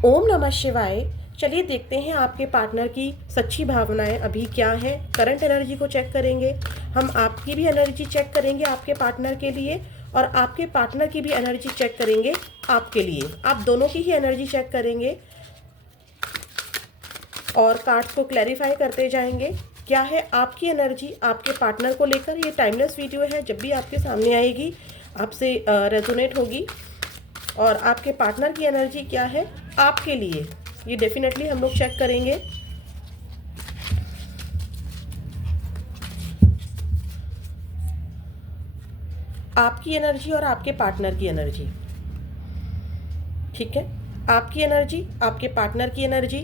ओम नमः शिवाय। चलिए देखते हैं आपके पार्टनर की सच्ची भावनाएं अभी क्या है। करंट एनर्जी को चेक करेंगे हम, आपकी भी एनर्जी चेक करेंगे आपके पार्टनर के लिए, और आपके पार्टनर की भी एनर्जी चेक करेंगे आपके लिए। आप दोनों की ही एनर्जी चेक करेंगे और कार्ड्स को क्लैरिफाई करते जाएंगे। क्या है आपकी एनर्जी आपके पार्टनर को लेकर। ये टाइमलेस वीडियो है, जब भी आपके सामने आएगी आपसे रेजोनेट होगी। और आपके पार्टनर की एनर्जी क्या है आपके लिए, ये डेफिनेटली हम लोग चेक करेंगे। आपकी एनर्जी और आपके पार्टनर की एनर्जी, ठीक है। आपकी एनर्जी, आपके पार्टनर की एनर्जी,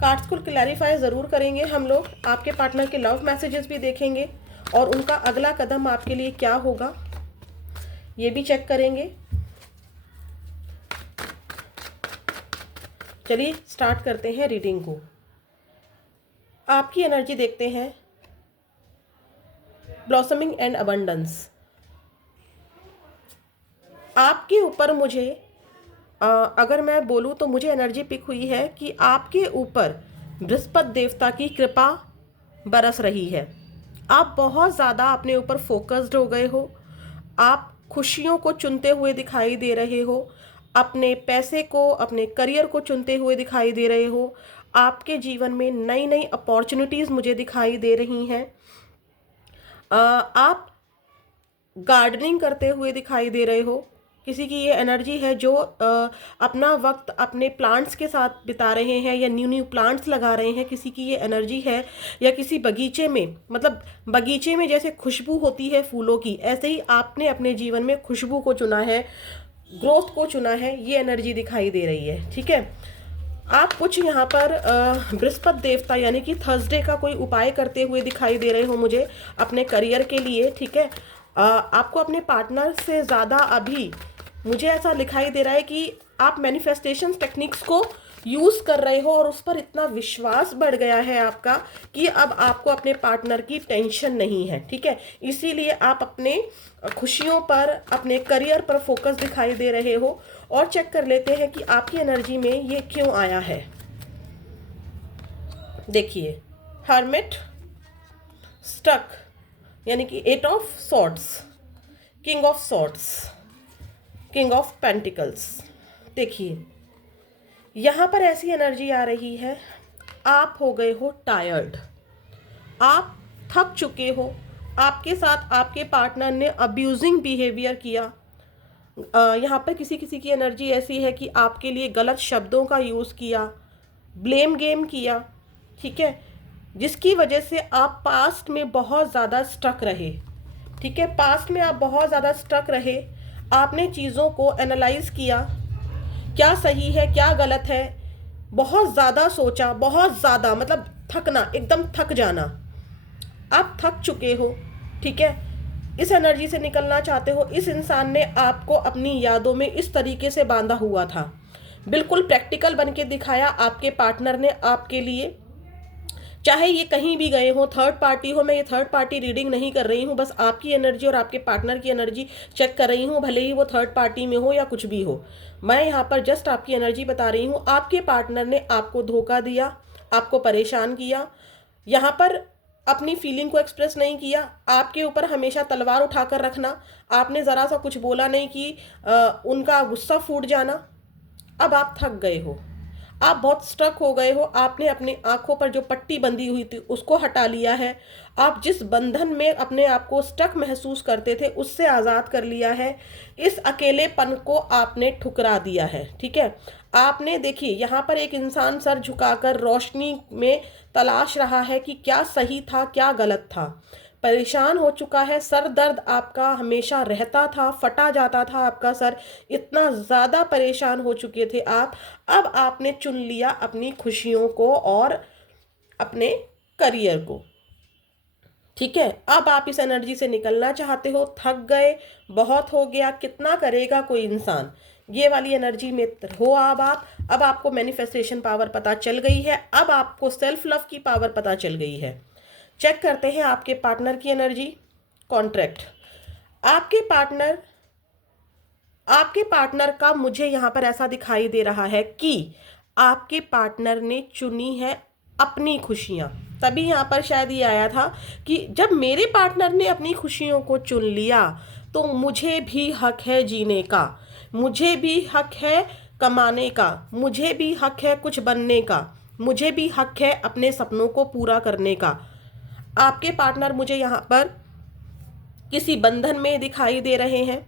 कार्ड्स को क्लैरिफाई ज़रूर करेंगे हम लोग। आपके पार्टनर के लव मैसेजेस भी देखेंगे और उनका अगला कदम आपके लिए क्या होगा ये भी चेक करेंगे। चलिए स्टार्ट करते हैं रीडिंग को। आपकी एनर्जी देखते हैं, ब्लॉसमिंग एंड अबंडेंस। आपके ऊपर मुझे अगर मैं बोलूँ तो मुझे एनर्जी पिक हुई है कि आपके ऊपर बृहस्पति देवता की कृपा बरस रही है। आप बहुत ज़्यादा अपने ऊपर फोकस्ड हो गए हो। आप खुशियों को चुनते हुए दिखाई दे रहे हो, अपने पैसे को, अपने करियर को चुनते हुए दिखाई दे रहे हो। आपके जीवन में नई नई अपॉर्चुनिटीज़ मुझे दिखाई दे रही हैं। आप गार्डनिंग करते हुए दिखाई दे रहे हो। किसी की ये एनर्जी है जो अपना वक्त अपने प्लांट्स के साथ बिता रहे हैं या न्यू न्यू प्लांट्स लगा रहे हैं। किसी की ये एनर्जी है, या किसी बगीचे में, मतलब बगीचे में जैसे खुशबू होती है फूलों की, ऐसे ही आपने अपने जीवन में खुशबू को चुना है, ग्रोथ को चुना है। ये एनर्जी दिखाई दे रही है, ठीक है। आप कुछ यहाँ पर बृहस्पति देवता यानी कि थर्सडे का कोई उपाय करते हुए दिखाई दे रहे हो मुझे अपने करियर के लिए, ठीक है। आपको अपने पार्टनर से ज़्यादा अभी मुझे ऐसा दिखाई दे रहा है कि आप मैनिफेस्टेशन टेक्निक्स को यूज़ कर रहे हो और उस पर इतना विश्वास बढ़ गया है आपका कि अब आपको अपने पार्टनर की टेंशन नहीं है, ठीक है। इसीलिए आप अपने खुशियों पर, अपने करियर पर फोकस दिखाई दे रहे हो। और चेक कर लेते हैं कि आपकी एनर्जी में ये क्यों आया है। देखिए, हर्मिट, स्टक यानी कि 8 of swords, king of swords, king of pentacles. देखिए यहाँ पर ऐसी एनर्जी आ रही है, आप हो गए हो टायर्ड, आप थक चुके हो। आपके साथ आपके पार्टनर ने अब्यूजिंग बिहेवियर किया। यहाँ पर किसी किसी की एनर्जी ऐसी है कि आपके लिए गलत शब्दों का यूज़ किया, ब्लेम गेम किया, ठीक है, जिसकी वजह से आप पास्ट में बहुत ज़्यादा स्टक रहे, ठीक है। पास्ट में आप बहुत ज़्यादा स्टक रहे। आपने चीज़ों को एनालाइज किया, क्या सही है क्या गलत है, बहुत ज़्यादा सोचा, बहुत ज़्यादा, मतलब थकना, एकदम थक जाना। आप थक चुके हो, ठीक है। इस एनर्जी से निकलना चाहते हो। इस इंसान ने आपको अपनी यादों में इस तरीके से बांधा हुआ था, बिल्कुल प्रैक्टिकल बन के दिखाया आपके पार्टनर ने आपके लिए। चाहे ये कहीं भी गए हो, थर्ड पार्टी हो, मैं ये थर्ड पार्टी रीडिंग नहीं कर रही हूँ, बस आपकी एनर्जी और आपके पार्टनर की एनर्जी चेक कर रही हूँ, भले ही वो थर्ड पार्टी में हो या कुछ भी हो। मैं यहाँ पर जस्ट आपकी एनर्जी बता रही हूँ। आपके पार्टनर ने आपको धोखा दिया, आपको परेशान किया, यहाँ पर अपनी फीलिंग को एक्सप्रेस नहीं किया, आपके ऊपर हमेशा तलवार उठाकर रखना, आपने ज़रा सा कुछ बोला नहीं कि उनका गुस्सा फूट जाना। अब आप थक गए हो, आप बहुत स्ट्रक हो गए हो। आपने अपनी आंखों पर जो पट्टी बंधी हुई थी उसको हटा लिया है। आप जिस बंधन में अपने आप को स्टक महसूस करते थे उससे आज़ाद कर लिया है। इस अकेलेपन को आपने ठुकरा दिया है, ठीक है। आपने, देखिए यहाँ पर एक इंसान सर झुकाकर रोशनी में तलाश रहा है कि क्या सही था क्या गलत था। परेशान हो चुका है, सर दर्द आपका हमेशा रहता था, फटा जाता था आपका सर, इतना ज़्यादा परेशान हो चुके थे आप। अब आपने चुन लिया अपनी खुशियों को और अपने करियर को, ठीक है। अब आप इस एनर्जी से निकलना चाहते हो, थक गए, बहुत हो गया, कितना करेगा कोई इंसान, ये वाली एनर्जी में हो आप। अब आपको मैनिफेस्टेशन पावर पता चल गई है, अब आपको सेल्फ लव की पावर पता चल गई है। चेक करते हैं आपके पार्टनर की एनर्जी। कॉन्ट्रैक्ट, आपके पार्टनर आपके पार्टनर का मुझे यहाँ पर ऐसा दिखाई दे रहा है कि आपके पार्टनर ने चुनी है अपनी खुशियाँ। तभी यहाँ पर शायद ये आया था कि जब मेरे पार्टनर ने अपनी खुशियों को चुन लिया तो मुझे भी हक है जीने का, मुझे भी हक है कमाने का, मुझे भी हक है कुछ बनने का, मुझे भी हक है अपने सपनों को पूरा करने का। आपके पार्टनर मुझे यहाँ पर किसी बंधन में दिखाई दे रहे हैं।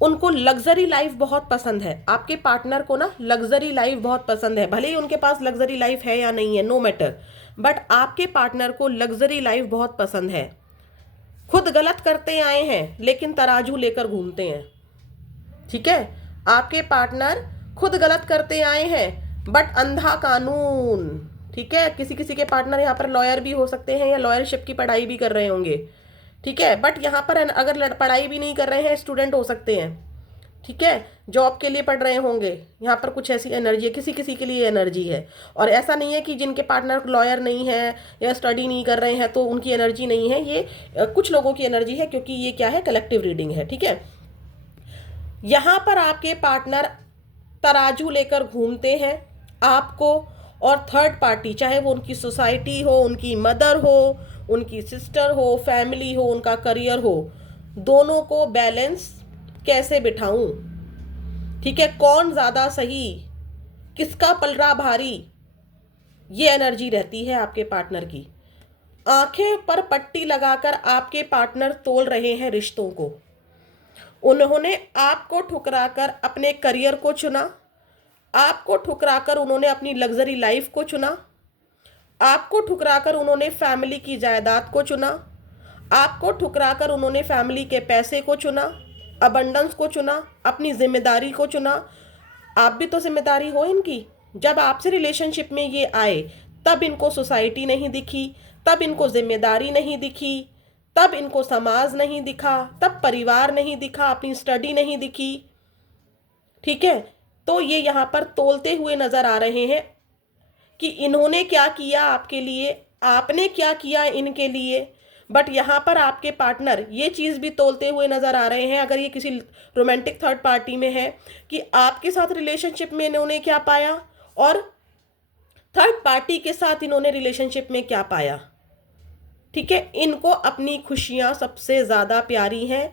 उनको लग्जरी लाइफ बहुत पसंद है। आपके पार्टनर को ना लग्जरी लाइफ बहुत पसंद है, भले ही उनके पास लग्जरी लाइफ है या नहीं है, नो मैटर, बट आपके पार्टनर को लग्जरी लाइफ बहुत पसंद है। खुद गलत करते आए हैं लेकिन तराजू लेकर घूमते हैं। ठीक है, आपके पार्टनर खुद गलत करते आए हैं बट अंधा कानून। ठीक है, किसी किसी के पार्टनर यहाँ पर लॉयर भी हो सकते हैं या लॉयरशिप की पढ़ाई भी कर रहे होंगे। ठीक है, बट यहाँ पर अगर पढ़ाई भी नहीं कर रहे हैं, स्टूडेंट हो सकते हैं। ठीक है, जॉब के लिए पढ़ रहे होंगे। यहाँ पर कुछ ऐसी एनर्जी है, किसी किसी के लिए एनर्जी है। और ऐसा नहीं है कि जिनके पार्टनर लॉयर नहीं है या स्टडी नहीं कर रहे हैं तो उनकी एनर्जी नहीं है। ये कुछ लोगों की एनर्जी है, क्योंकि ये क्या है, कलेक्टिव रीडिंग है। ठीक है, यहाँ पर आपके पार्टनर तराजू लेकर घूमते हैं आपको, और थर्ड पार्टी, चाहे वो उनकी सोसाइटी हो, उनकी मदर हो, उनकी सिस्टर हो, फैमिली हो, उनका करियर हो, दोनों को बैलेंस कैसे बिठाऊं। ठीक है, कौन ज़्यादा सही, किसका पलड़ा भारी, ये एनर्जी रहती है आपके पार्टनर की। आंखें पर पट्टी लगाकर आपके पार्टनर तोल रहे हैं रिश्तों को। उन्होंने आपको ठुकराकर अपने करियर को चुना, आपको ठुकराकर उन्होंने अपनी लग्जरी लाइफ को चुना, आपको ठुकराकर उन्होंने फैमिली की जायदाद को चुना, आपको ठुकराकर उन्होंने फैमिली के पैसे को चुना, अबंडेंस को चुना, अपनी जिम्मेदारी को चुना। आप भी तो जिम्मेदारी हो इनकी। जब आपसे रिलेशनशिप में ये आए तब इनको सोसाइटी नहीं दिखी, तब इनको जिम्मेदारी नहीं दिखी, तब इनको समाज नहीं दिखा, तब परिवार नहीं दिखा, अपनी स्टडी नहीं दिखी। ठीक है, तो ये यहाँ पर तोलते हुए नजर आ रहे हैं कि इन्होंने क्या किया आपके लिए, आपने क्या किया इनके लिए। बट यहाँ पर आपके पार्टनर ये चीज़ भी तोलते हुए नजर आ रहे हैं, अगर ये किसी रोमांटिक थर्ड पार्टी में है, कि आपके साथ रिलेशनशिप में इन्होंने क्या पाया और थर्ड पार्टी के साथ इन्होंने रिलेशनशिप में क्या पाया। ठीक है, इनको अपनी खुशियाँ सबसे ज़्यादा प्यारी हैं।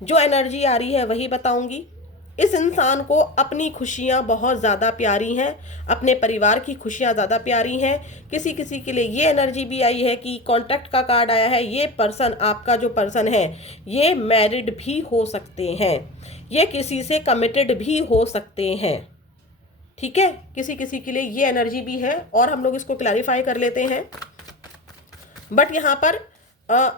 जो एनर्जी आ रही है वही बताऊंगी। इस इंसान को अपनी खुशियाँ बहुत ज़्यादा प्यारी हैं, अपने परिवार की खुशियाँ ज़्यादा प्यारी हैं। किसी किसी के लिए ये एनर्जी भी आई है कि कॉन्ट्रैक्ट का कार्ड आया है। ये पर्सन, आपका जो पर्सन है, ये मैरिड भी हो सकते हैं, ये किसी से कमिटेड भी हो सकते हैं। ठीक है, किसी किसी के लिए ये एनर्जी भी है और हम लोग इसको क्लैरिफाई कर लेते हैं। बट यहाँ पर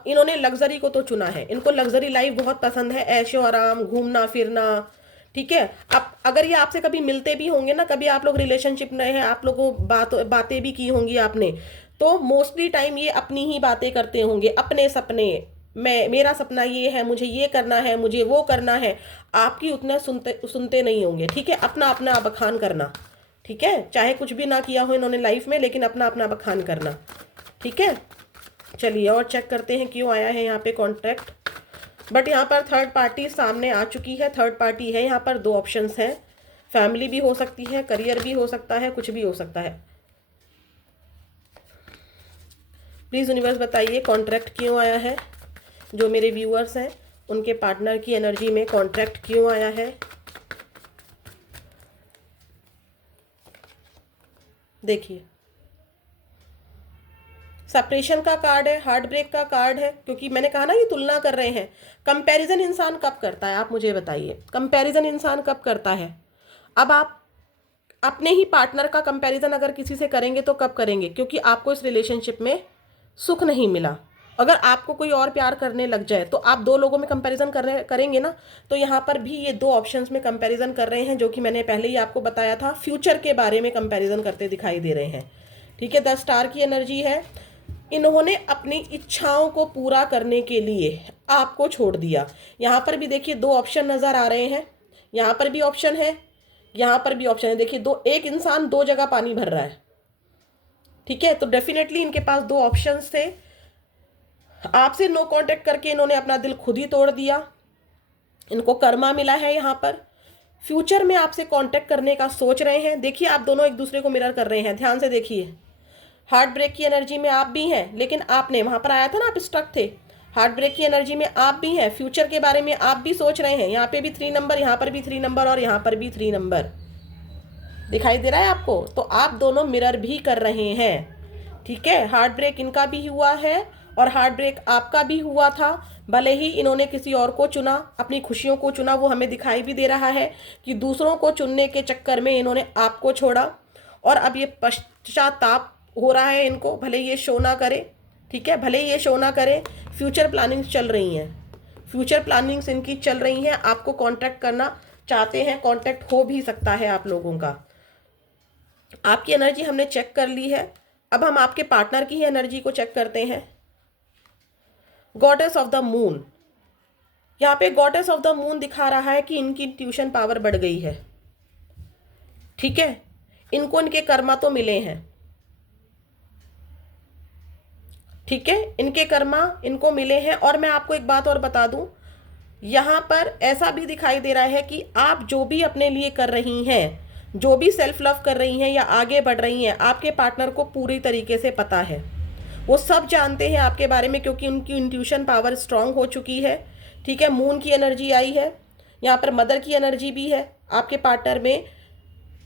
इन्होंने लग्जरी को तो चुना है, इनको लग्जरी लाइफ बहुत पसंद है, ऐशो आराम, घूमना फिरना। ठीक है, अब अगर ये आपसे कभी मिलते भी होंगे ना, कभी आप लोग रिलेशनशिप में हैं, आप लोगों बातें भी की होंगी आपने, तो मोस्टली टाइम ये अपनी ही बातें करते होंगे, अपने सपने, मेरा सपना ये है, मुझे ये करना है, मुझे वो करना है। आपकी उतना सुनते नहीं होंगे। ठीक है, अपना अपना बखान करना। ठीक है, चाहे कुछ भी ना किया हो इन्होंने लाइफ में, लेकिन अपना अपना बखान करना। ठीक है, चलिए और चेक करते हैं क्यों आया है यहाँ पे कॉन्ट्रैक्ट। बट यहाँ पर थर्ड पार्टी सामने आ चुकी है, थर्ड पार्टी है। यहाँ पर दो ऑप्शंस हैं, फैमिली भी हो सकती है, करियर भी हो सकता है, कुछ भी हो सकता है। प्लीज़ यूनिवर्स बताइए कॉन्ट्रैक्ट क्यों आया है। जो मेरे व्यूअर्स हैं उनके पार्टनर की एनर्जी में कॉन्ट्रैक्ट क्यों आया है। देखिए, सेपरेशन का कार्ड है, हार्ट ब्रेक का कार्ड है, क्योंकि मैंने कहा ना ये तुलना कर रहे हैं। कंपैरिजन इंसान कब करता है, आप मुझे बताइए, कंपैरिजन इंसान कब करता है। अब आप अपने ही पार्टनर का कंपैरिजन अगर किसी से करेंगे तो कब करेंगे, क्योंकि आपको इस रिलेशनशिप में सुख नहीं मिला। अगर आपको कोई और प्यार करने लग जाए तो आप दो लोगों में कंपैरिजन करेंगे ना। तो यहाँ पर भी ये दो ऑप्शंस में कंपैरिजन कर रहे हैं, जो कि मैंने पहले ही आपको बताया था, फ्यूचर के बारे में कंपैरिजन करते दिखाई दे रहे हैं। ठीक है, 10 स्टार की एनर्जी है। इन्होंने अपनी इच्छाओं को पूरा करने के लिए आपको छोड़ दिया। यहाँ पर भी देखिए दो ऑप्शन नज़र आ रहे हैं, यहाँ पर भी ऑप्शन है, यहाँ पर भी ऑप्शन है। देखिए एक इंसान दो जगह पानी भर रहा है। ठीक है, तो डेफिनेटली इनके पास दो ऑप्शंस थे। आपसे नो कांटेक्ट करके इन्होंने अपना दिल खुद ही तोड़ दिया। इनको कर्मा मिला है यहाँ पर। फ्यूचर में आपसे कांटेक्ट करने का सोच रहे हैं। देखिए आप दोनों एक दूसरे को मिरर कर रहे हैं, ध्यान से देखिए। हार्ट ब्रेक की एनर्जी में आप भी हैं, लेकिन आपने वहां पर आया था ना, आप स्ट्रक थे। हार्ट ब्रेक की एनर्जी में आप भी हैं, फ्यूचर के बारे में आप भी सोच रहे हैं। यहाँ पे भी 3 नंबर, यहाँ पर भी 3 नंबर और यहाँ पर भी 3 नंबर दिखाई दे रहा है आपको। तो आप दोनों मिरर भी कर रहे हैं, ठीक है। हार्ट ब्रेक इनका भी हुआ है और हार्ट ब्रेक आपका भी हुआ था। भले ही इन्होंने किसी और को चुना, अपनी खुशियों को चुना, वो हमें दिखाई भी दे रहा है कि दूसरों को चुनने के चक्कर में इन्होंने आपको छोड़ा और अब ये पश्चाताप हो रहा है इनको। भले ये शो ना करे, ठीक है, भले ये शो ना करे। फ्यूचर प्लानिंग्स चल रही हैं, फ्यूचर प्लानिंग्स इनकी चल रही हैं। आपको कांटेक्ट करना चाहते हैं, कांटेक्ट हो भी सकता है आप लोगों का। आपकी एनर्जी हमने चेक कर ली है। अब हम आपके पार्टनर की एनर्जी को चेक करते हैं। गॉडेस ऑफ द मून, यहाँ पे गॉडेस ऑफ द मून दिखा रहा है कि इनकी ट्यूशन पावर बढ़ गई है, ठीक है। इनको इनके कर्मा तो मिले हैं, ठीक है, इनके कर्मा इनको मिले हैं। और मैं आपको एक बात और बता दूं, यहाँ पर ऐसा भी दिखाई दे रहा है कि आप जो भी अपने लिए कर रही हैं, जो भी सेल्फ लव कर रही हैं या आगे बढ़ रही हैं, आपके पार्टनर को पूरी तरीके से पता है। वो सब जानते हैं आपके बारे में, क्योंकि उनकी इंट्यूशन पावर स्ट्रांग हो चुकी है, ठीक है। मून की एनर्जी आई है, यहाँ पर मदर की एनर्जी भी है आपके पार्टनर में।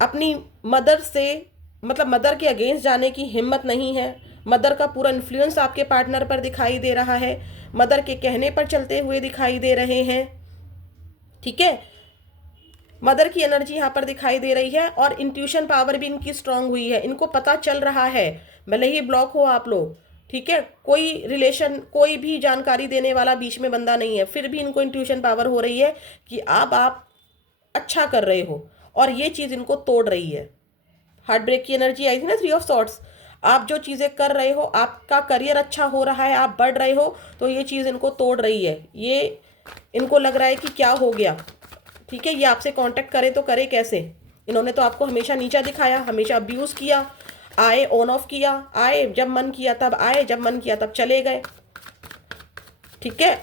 अपनी मदर से, मतलब मदर के अगेंस्ट जाने की हिम्मत नहीं है। मदर का पूरा इन्फ्लुएंस आपके पार्टनर पर दिखाई दे रहा है, मदर के कहने पर चलते हुए दिखाई दे रहे हैं, ठीक है। मदर की एनर्जी यहाँ पर दिखाई दे रही है और इंट्यूशन पावर भी इनकी स्ट्रांग हुई है। इनको पता चल रहा है, भले ही ब्लॉक हो आप लोग, ठीक है, कोई रिलेशन, कोई भी जानकारी देने वाला बीच में बंदा नहीं है, फिर भी इनको इंट्यूशन पावर हो रही है कि अब आप अच्छा कर रहे हो और ये चीज़ इनको तोड़ रही है। हार्ट ब्रेक की एनर्जी आई थी ना, 3 ऑफ सॉर्ट्स। आप जो चीज़ें कर रहे हो, आपका करियर अच्छा हो रहा है, आप बढ़ रहे हो, तो ये चीज़ इनको तोड़ रही है। ये इनको लग रहा है कि क्या हो गया, ठीक है। ये आपसे कांटेक्ट करे तो करे कैसे। इन्होंने तो आपको हमेशा नीचा दिखाया, हमेशा अब्यूज़ किया, आए ऑन ऑफ किया, आए जब मन किया तब आए, जब मन किया तब चले गए, ठीक है।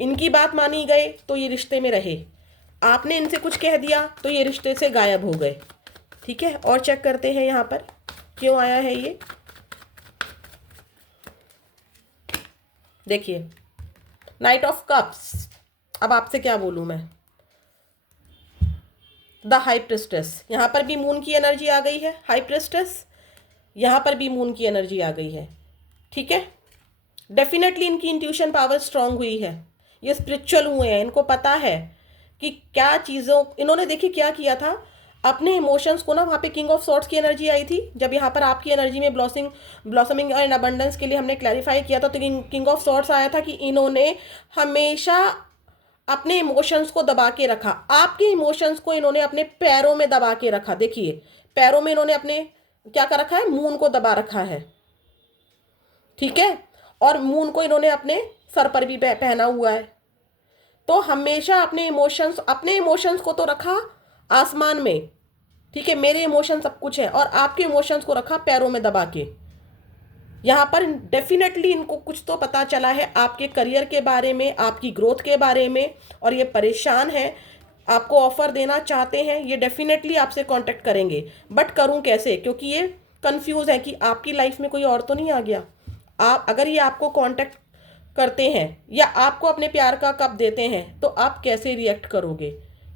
इनकी बात मानी गए तो ये रिश्ते में रहे, आपने इनसे कुछ कह दिया तो ये रिश्ते से गायब हो गए, ठीक है। और चेक करते हैं यहाँ पर क्यों आया है ये। देखिए नाइट ऑफ कप्स, अब आपसे क्या बोलूं मैं। द हाई प्रिस्टेस, यहाँ पर भी मून की एनर्जी आ गई है। हाई प्रिस्टेस, यहाँ पर भी मून की एनर्जी आ गई है, ठीक है। डेफिनेटली इनकी इंट्यूशन पावर स्ट्रांग हुई है, ये स्पिरिचुअल हुए हैं, इनको पता है कि क्या चीज़ों, इन्होंने देखिए क्या किया था, अपने इमोशंस को ना, वहाँ पे किंग ऑफ सॉर्ट्स की एनर्जी आई थी। जब यहाँ पर आपकी एनर्जी में ब्लॉसमिंग एंड अबंडेंस के लिए हमने क्लैरिफाई किया था, तो किंग ऑफ सॉर्ट्स आया था कि इन्होंने हमेशा अपने इमोशंस को दबा के रखा। आपके इमोशंस को इन्होंने अपने पैरों में दबा के रखा। देखिए पैरों में इन्होंने अपने क्या कर रखा है, मून को दबा रखा है, ठीक है। और मून को इन्होंने अपने सर पर भी पहना हुआ है। तो हमेशा अपने इमोशंस को तो रखा आसमान में, ठीक है, मेरे इमोशन सब कुछ है, और आपके इमोशंस को रखा पैरों में दबा के। यहाँ पर डेफिनेटली इनको कुछ तो पता चला है आपके करियर के बारे में, आपकी ग्रोथ के बारे में, और ये परेशान है, आपको ऑफर देना चाहते हैं। ये डेफिनेटली आपसे कांटेक्ट करेंगे, बट करूं कैसे, क्योंकि ये कंफ्यूज है कि आपकी लाइफ में कोई और तो नहीं आ गया। आप अगर ये आपको कांटेक्ट करते हैं या आपको अपने प्यार का कप देते हैं तो आप कैसे रिएक्ट करोगे,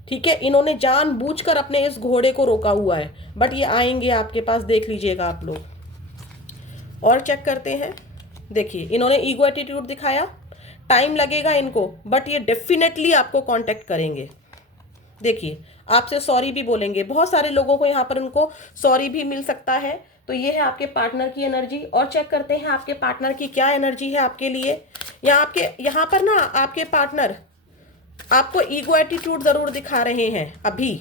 ठीक है। इन्होंने जानबूझकर अपने इस घोड़े को रोका हुआ है, बट ये आएंगे आपके पास, देख लीजिएगा आप लोग। और चेक करते हैं, देखिए इन्होंने ईगो एटीट्यूड दिखाया, टाइम लगेगा इनको, बट ये डेफिनेटली आपको कांटेक्ट करेंगे। देखिए आपसे सॉरी भी बोलेंगे, बहुत सारे लोगों को यहाँ पर उनको सॉरी भी मिल सकता है। तो ये है आपके पार्टनर की एनर्जी। और चेक करते हैं आपके पार्टनर की क्या एनर्जी है आपके लिए। यहाँ पर ना आपके पार्टनर आपको ईगो एटीट्यूड ज़रूर दिखा रहे हैं अभी,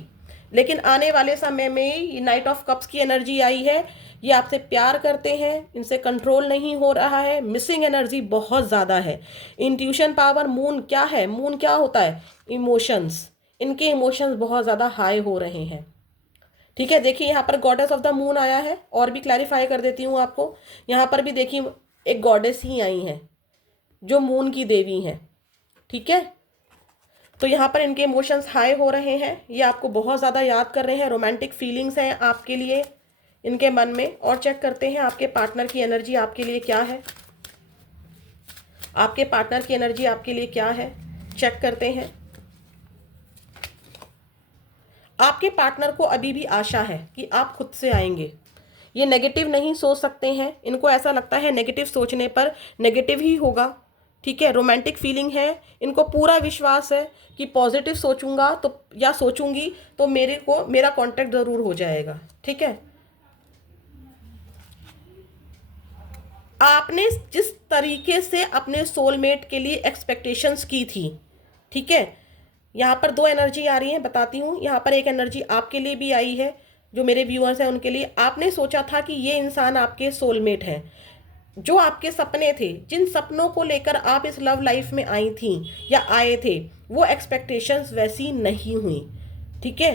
लेकिन आने वाले समय में ये नाइट ऑफ कप्स की एनर्जी आई है। ये आपसे प्यार करते हैं, इनसे कंट्रोल नहीं हो रहा है, मिसिंग एनर्जी बहुत ज़्यादा है। इंट्यूशन पावर, मून क्या है, मून क्या होता है, इमोशंस, इनके इमोशंस बहुत ज़्यादा हाई हो रहे हैं, ठीक है। देखिए यहाँ पर गॉडेस ऑफ द मून आया है, और भी क्लैरिफाई कर देती हूँ आपको। यहाँ पर भी देखिए एक गॉडेस ही आई हैं जो मून की देवी हैं, ठीक है। तो यहाँ पर इनके इमोशंस हाई हो रहे हैं, ये आपको बहुत ज़्यादा याद कर रहे हैं, रोमांटिक फीलिंग्स हैं आपके लिए इनके मन में। और चेक करते हैं आपके पार्टनर की एनर्जी आपके लिए क्या है, आपके पार्टनर की एनर्जी आपके लिए क्या है, चेक करते हैं। आपके पार्टनर को अभी भी आशा है कि आप खुद से आएंगे, ये नेगेटिव नहीं सोच सकते हैं, इनको ऐसा लगता है नेगेटिव सोचने पर नेगेटिव ही होगा, ठीक है। रोमांटिक फीलिंग है, इनको पूरा विश्वास है कि पॉजिटिव सोचूंगा तो या सोचूंगी तो मेरा कांटेक्ट ज़रूर हो जाएगा, ठीक है। आपने जिस तरीके से अपने सोलमेट के लिए एक्सपेक्टेशंस की थी, ठीक है, यहाँ पर दो एनर्जी आ रही है, बताती हूँ। यहाँ पर एक एनर्जी आपके लिए भी आई है, जो मेरे व्यूअर्स हैं उनके लिए। आपने सोचा था कि ये इंसान आपके सोलमेट है, जो आपके सपने थे, जिन सपनों को लेकर आप इस लव लाइफ में आई थी या आए थे, वो एक्सपेक्टेशंस वैसी नहीं हुई, ठीक है।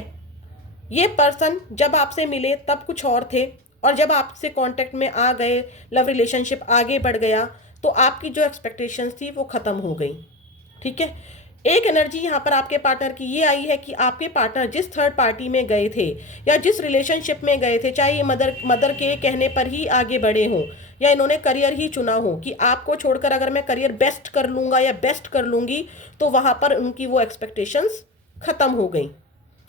ये पर्सन जब आपसे मिले तब कुछ और थे, और जब आपसे कांटेक्ट में आ गए, लव रिलेशनशिप आगे बढ़ गया, तो आपकी जो एक्सपेक्टेशंस थी वो ख़त्म हो गई, ठीक है। एक एनर्जी यहाँ पर आपके पार्टनर की ये आई है कि आपके पार्टनर जिस थर्ड पार्टी में गए थे या जिस रिलेशनशिप में गए थे, चाहे ये मदर के कहने पर ही आगे बढ़े हों या इन्होंने करियर ही चुना हो कि आपको छोड़कर अगर मैं करियर बेस्ट कर लूँगा या बेस्ट कर लूँगी, तो वहाँ पर उनकी वो एक्सपेक्टेशंस ख़त्म हो गई।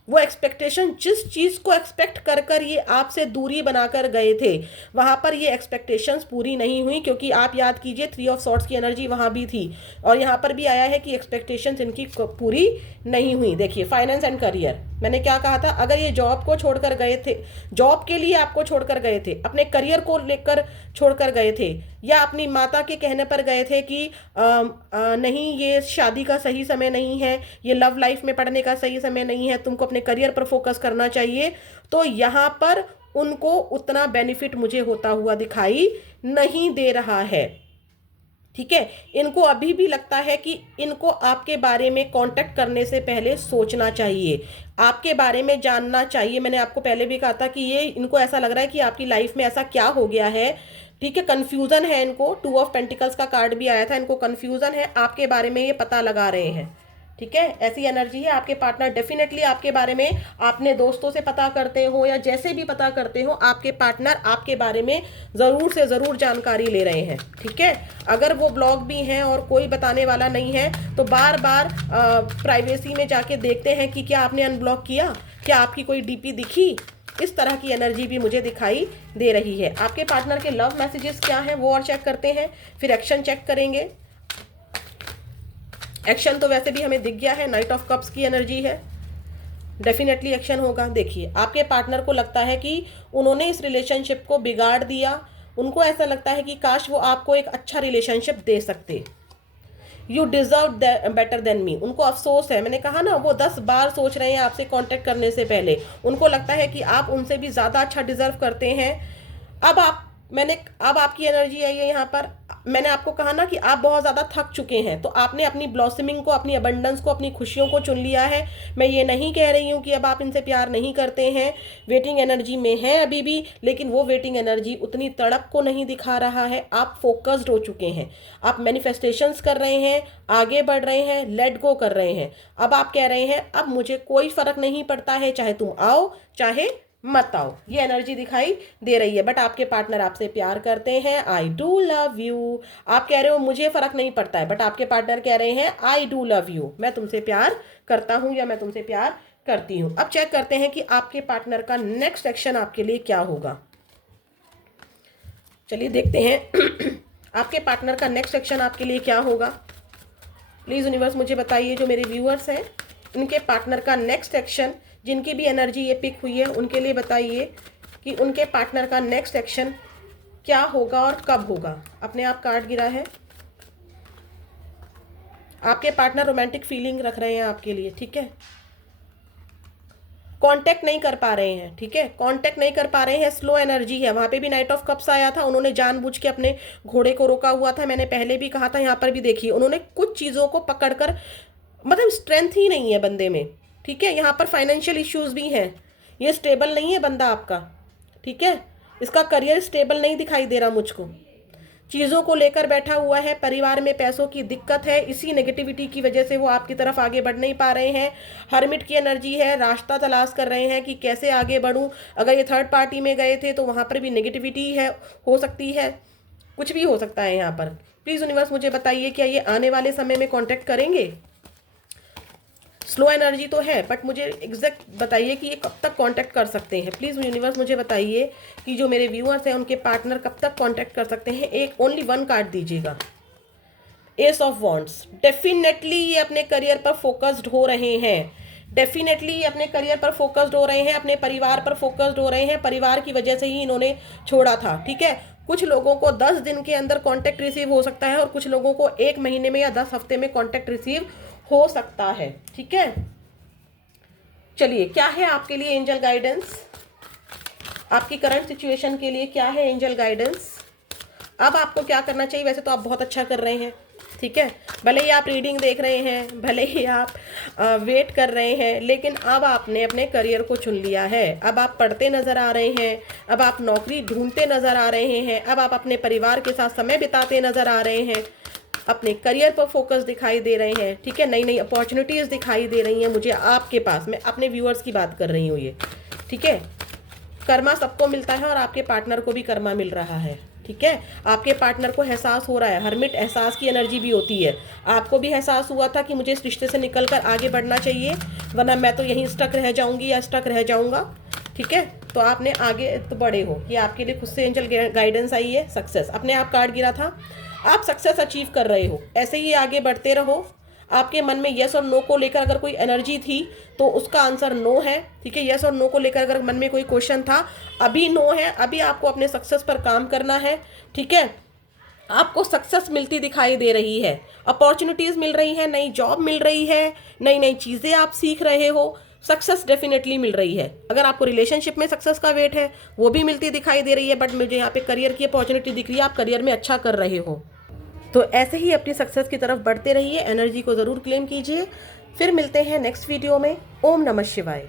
वो एक्सपेक्टेशन, जिस चीज़ को एक्सपेक्ट कर कर ये आपसे दूरी बनाकर गए थे, वहाँ पर ये एक्सपेक्टेशंस पूरी नहीं हुई, क्योंकि आप याद कीजिए 3 ऑफ सॉर्ड्स की एनर्जी वहाँ भी थी और यहाँ पर भी आया है कि एक्सपेक्टेशंस इनकी पूरी नहीं हुई। देखिए, फाइनेंस एंड करियर, मैंने क्या कहा था, अगर ये जॉब को छोड़कर गए थे, जॉब के लिए आपको छोड़कर गए थे, अपने करियर को लेकर छोड़कर गए थे, या अपनी माता के कहने पर गए थे कि नहीं, ये शादी का सही समय नहीं है, ये लव लाइफ में पढ़ने का सही समय नहीं है, तुमको अपने करियर पर फोकस करना चाहिए, तो यहाँ पर उनको उतना बेनिफिट मुझे होता हुआ दिखाई नहीं दे रहा है, ठीक है। इनको अभी भी लगता है कि इनको आपके बारे में कांटेक्ट करने से पहले सोचना चाहिए, आपके बारे में जानना चाहिए। मैंने आपको पहले भी कहा था कि ये इनको ऐसा लग रहा है कि आपकी लाइफ में ऐसा क्या हो गया है, ठीक है। कंफ्यूजन है इनको, 2 ऑफ पेंटिकल्स का कार्ड भी आया था, इनको कंफ्यूजन है, आपके बारे में ये पता लगा रहे हैं, ठीक है। ऐसी एनर्जी है। आपके पार्टनर डेफिनेटली आपके बारे में अपने दोस्तों से पता करते हो या जैसे भी पता करते हो, आपके पार्टनर आपके बारे में ज़रूर से ज़रूर जानकारी ले रहे हैं, ठीक है। अगर वो ब्लॉक भी हैं और कोई बताने वाला नहीं है, तो बार बार प्राइवेसी में जाके देखते हैं कि क्या आपने अनब्लॉक किया, क्या आपकी कोई डीपी दिखी, इस तरह की एनर्जी भी मुझे दिखाई दे रही है। आपके पार्टनर के लव मैसेजेस क्या हैं वो और चेक करते हैं, फिर एक्शन चेक करेंगे। एक्शन तो वैसे भी हमें दिख गया है, नाइट ऑफ कप्स की एनर्जी है, डेफिनेटली एक्शन होगा। देखिए, आपके पार्टनर को लगता है कि उन्होंने इस रिलेशनशिप को बिगाड़ दिया, उनको ऐसा लगता है कि काश वो आपको एक अच्छा रिलेशनशिप दे सकते, you deserve better than me. उनको अफसोस है, मैंने कहा ना, वो 10 बार सोच रहे हैं आपसे कांटेक्ट करने से पहले, उनको लगता है कि आप उनसे भी ज़्यादा अच्छा डिजर्व करते हैं। अब आपकी एनर्जी आई है यहाँ पर। मैंने आपको कहा ना कि आप बहुत ज़्यादा थक चुके हैं, तो आपने अपनी ब्लॉसमिंग को, अपनी अबंडेंस को, अपनी खुशियों को चुन लिया है। मैं ये नहीं कह रही हूँ कि अब आप इनसे प्यार नहीं करते हैं, वेटिंग एनर्जी में है अभी भी, लेकिन वो वेटिंग एनर्जी उतनी तड़प को नहीं दिखा रहा है। आप फोकस्ड हो चुके हैं, आप मैनिफेस्टेशंस कर रहे हैं, आगे बढ़ रहे हैं, लेट गो कर रहे हैं। अब आप कह रहे हैं अब मुझे कोई फ़र्क नहीं पड़ता है, चाहे तुम आओ चाहे मत आओ, ये एनर्जी दिखाई दे रही है। बट आपके पार्टनर आपसे प्यार करते हैं, आई डू लव यू। आप कह रहे हो मुझे फ़र्क नहीं पड़ता है, बट आपके पार्टनर कह रहे हैं आई डू लव यू, मैं तुमसे प्यार करता हूँ या मैं तुमसे प्यार करती हूँ। अब चेक करते हैं कि आपके पार्टनर का नेक्स्ट एक्शन आपके लिए क्या होगा। चलिए देखते हैं आपके पार्टनर का नेक्स्ट एक्शन आपके लिए क्या होगा। प्लीज़ यूनिवर्स मुझे बताइए, जो मेरे व्यूअर्स हैं, इनके पार्टनर का नेक्स्ट एक्शन, जिनकी भी एनर्जी ये पिक हुई है उनके लिए बताइए कि उनके पार्टनर का नेक्स्ट एक्शन क्या होगा और कब होगा। अपने आप कार्ड गिरा है। आपके पार्टनर रोमांटिक फीलिंग रख रहे हैं आपके लिए, ठीक है। कांटेक्ट नहीं कर पा रहे हैं, ठीक है, कांटेक्ट नहीं कर पा रहे हैं, स्लो एनर्जी है। वहाँ पे भी नाइट ऑफ कप्स आया था, उन्होंने जानबूझ के अपने घोड़े को रोका हुआ था। मैंने पहले भी कहा था, यहाँ पर भी देखिए, उन्होंने कुछ चीज़ों को पकड़कर, मतलब स्ट्रेंथ ही नहीं है बंदे में, ठीक है। यहाँ पर फाइनेंशियल इश्यूज भी हैं, ये स्टेबल नहीं है बंदा आपका, ठीक है। इसका करियर स्टेबल नहीं दिखाई दे रहा मुझको। चीज़ों को लेकर बैठा हुआ है, परिवार में पैसों की दिक्कत है, इसी नेगेटिविटी की वजह से वो आपकी तरफ आगे बढ़ नहीं पा रहे हैं। हर्मिट की एनर्जी है, रास्ता तलाश कर रहे हैं कि कैसे आगे बढ़ूं। अगर ये थर्ड पार्टी में गए थे तो वहाँ पर भी नेगेटिविटी है, हो सकती है, कुछ भी हो सकता है यहाँ पर। प्लीज़ यूनिवर्स मुझे बताइए, क्या ये आने वाले समय में कॉन्टेक्ट करेंगे? स्लो एनर्जी तो है, बट मुझे एग्जैक्ट बताइए कि ये कब तक कांटेक्ट कर सकते हैं। प्लीज़ यूनिवर्स मुझे बताइए कि जो मेरे व्यूअर्स हैं उनके पार्टनर कब तक कांटेक्ट कर सकते हैं। एक ओनली वन कार्ड दीजिएगा, एस ऑफ वॉन्ड्स। डेफिनेटली ये अपने करियर पर फोकस्ड हो रहे हैं, डेफिनेटली ये अपने करियर पर फोकस्ड हो रहे हैं, अपने परिवार पर फोकस्ड हो रहे हैं। परिवार की वजह से ही इन्होंने छोड़ा था, ठीक है। कुछ लोगों को 10 दिन के अंदर कांटेक्ट रिसीव हो सकता है और कुछ लोगों को 1 महीने में या 10 हफ्ते में कांटेक्ट रिसीव हो सकता है, ठीक है। चलिए, क्या है आपके लिए एंजल गाइडेंस, आपकी करंट सिचुएशन के लिए क्या है एंजल गाइडेंस? अब आपको क्या करना चाहिए? वैसे तो आप बहुत अच्छा कर रहे हैं, ठीक है। भले ही आप रीडिंग देख रहे हैं, भले ही आप वेट कर रहे हैं, लेकिन अब आपने अपने करियर को चुन लिया है। अब आप पढ़ते नज़र आ रहे हैं, अब आप नौकरी ढूंढते नज़र आ रहे हैं, अब आप अपने परिवार के साथ समय बिताते नज़र आ रहे हैं, अपने करियर पर फोकस दिखाई दे रहे हैं, ठीक है। नई नई अपॉर्चुनिटीज़ दिखाई दे रही हैं मुझे आपके पास। मैं अपने व्यूअर्स की बात कर रही हूँ ये, ठीक है। कर्मा सबको मिलता है और आपके पार्टनर को भी कर्मा मिल रहा है, ठीक है। आपके पार्टनर को एहसास हो रहा है, हर्मिट एहसास की एनर्जी भी होती है। आपको भी एहसास हुआ था कि मुझे इस रिश्ते से निकलकर आगे बढ़ना चाहिए, वरना मैं तो यहीं स्टक रह जाऊंगी या स्टक रह जाऊंगा, ठीक है। तो आपने आगे तो बढ़े हो, ये आपके लिए खुद से एंजल गाइडेंस आई है। सक्सेस, अपने आप कार्ड गिरा था, आप सक्सेस अचीव कर रहे हो, ऐसे ही आगे बढ़ते रहो। आपके मन में यस और नो को लेकर अगर कोई एनर्जी थी तो उसका आंसर नो है, ठीक है। यस और नो को लेकर अगर मन में कोई क्वेश्चन था, अभी नो है। अभी आपको अपने सक्सेस पर काम करना है, ठीक है। आपको सक्सेस मिलती दिखाई दे रही है, अपॉर्चुनिटीज़ मिल रही है, नई जॉब मिल रही है, नई नई चीज़ें आप सीख रहे हो, सक्सेस डेफिनेटली मिल रही है। अगर आपको रिलेशनशिप में सक्सेस का वेट है, वो भी मिलती दिखाई दे रही है, बट मुझे यहाँ पे करियर की अपॉर्चुनिटी दिख रही है, आप करियर में अच्छा कर रहे हो। तो ऐसे ही अपनी सक्सेस की तरफ बढ़ते रहिए, एनर्जी को ज़रूर क्लेम कीजिए। फिर मिलते हैं नेक्स्ट वीडियो में। ओम नमः शिवाय।